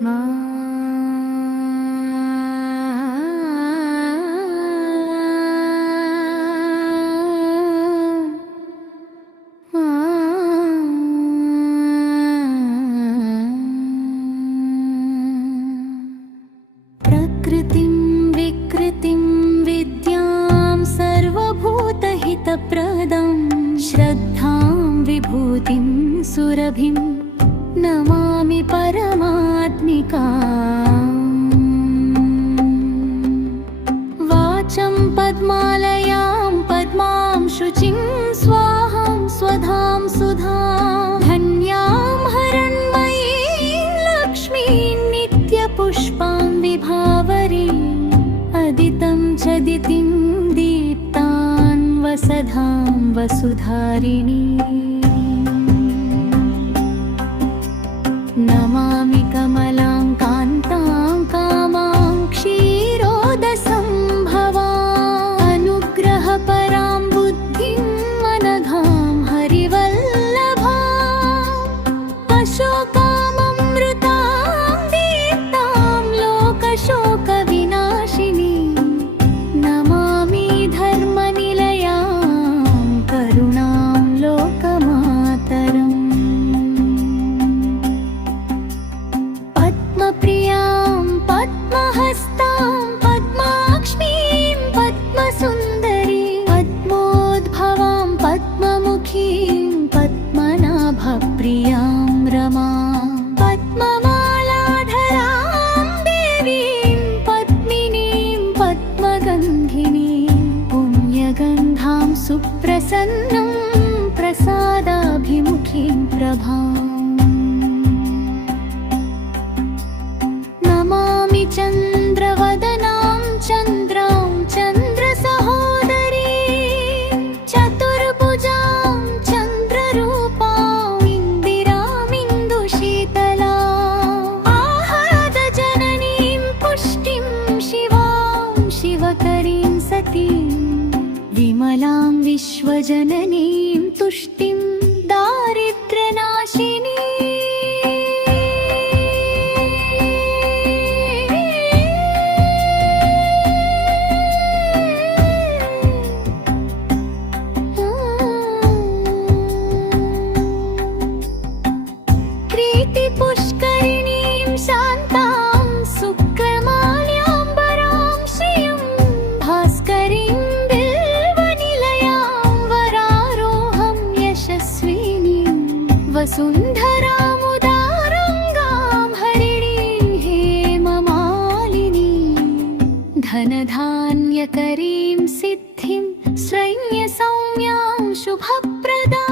प्रकृतिं विकृतिं विद्यां सर्वभूतहितप्रदं श्रद्धां विभूतिं सुरभिं नमामि परमात्मिकाम्। वाचं पद्मालयां पद्मां शुचिं स्वाहां स्वधां सुधां धन्यां हरण्मयीं लक्ष्मीं नित्यपुष्पां विभावरीम् अदितं चदितिं दीप्तां वसधां वसुधारिणीम्। नमामि कमलां कान्तां कामां क्षीरोदसम्भवाम् अनुग्रहपरां बुद्धिं मनघां हरिवल्लभाम् अशोकाममृतां दीप्तां लोकशोकविनाशिनीं नमामि धर्मनिलयां करुणां लोकमातरम्। प्रियां पद्महस्तां पद्माक्ष्मीं पद्मसुन्दरीं पद्मोद्भवां पद्ममुखीं पद्मनाभप्रियां रमां पद्ममालाधरां देवीं पद्मिनीं पद्मगन्धिनीं पुण्यगन्धां सुप्रसन्नं प्रसादाभिमुखीं प्रभाम्। चन्द्रवदनां चन्द्रां चन्द्रसहोदरीं चतुर्भुजां चन्द्ररूपां इन्दिरामिन्दुशीतलाम् आहलादजननीं पुष्टिं शिवां शिवकरीं सतीं विमलां विश्वजननीं तुष्टिं दारिद्र्यनाशिनीम्। पुष्करिणीं शान्तां सुक्रमाल्याम्बरां श्रियं भास्करीं बिल्वनिलयां वरारोहं यशस्विनीं वसुन्धरामुदारङ्गां हरिणीं हेममालिनीं धनधान्यकरीं सिद्धिं श्रय्यसौम्यां शुभप्रदां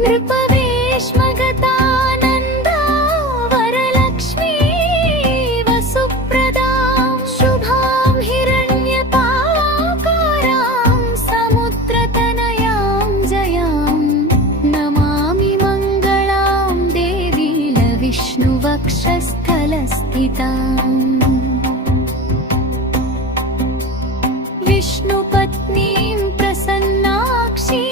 नृपवेश्मगतानन्दा वरलक्ष्मी वसुप्रदां शुभां हिरण्यपाकारां समुद्रतनयां जयां नमामि मङ्गलां देवी लविष्णुवक्षस्थलस्थिताम्। विष्णुपत्नीं प्रसन्नाक्षीं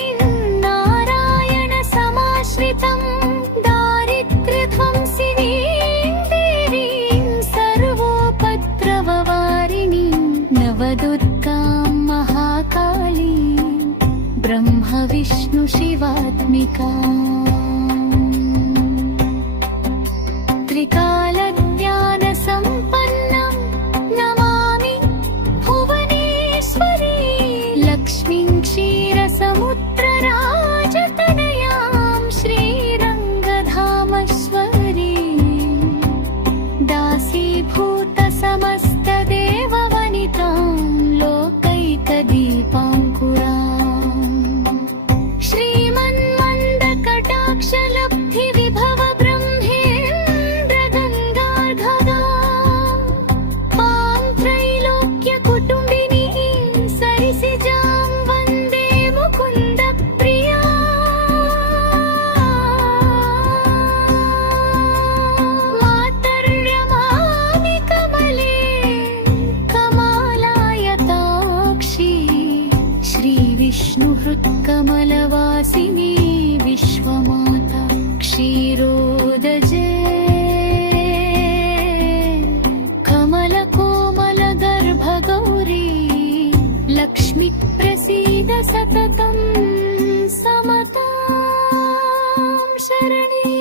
दारिद्र्यध्वंसिनीं देवीं सर्वोपद्रववारिणीं नवदुर्गां महाकालीं ब्रह्मविष्णुशिवात्मिकाम्। त्रिकालज्ञानसम्पन्नं नमामि भुवनेश्वरी लक्ष्मीं क्षीरसमुद्रराजतनयां श्रीरङ्गधामेश्वरी दासीभूतसमस्तदेववनितां लोकैकदीपाङ्कुराम् श्रीमन्मन्दकटाक्षलब्धिविभव ब्रह्मेन्द्रगन्धां वासिनी विश्वमाता क्षीरोदजे कमलकोमलगर्भगौरी लक्ष्मी प्रसीद सततं समतां शरणी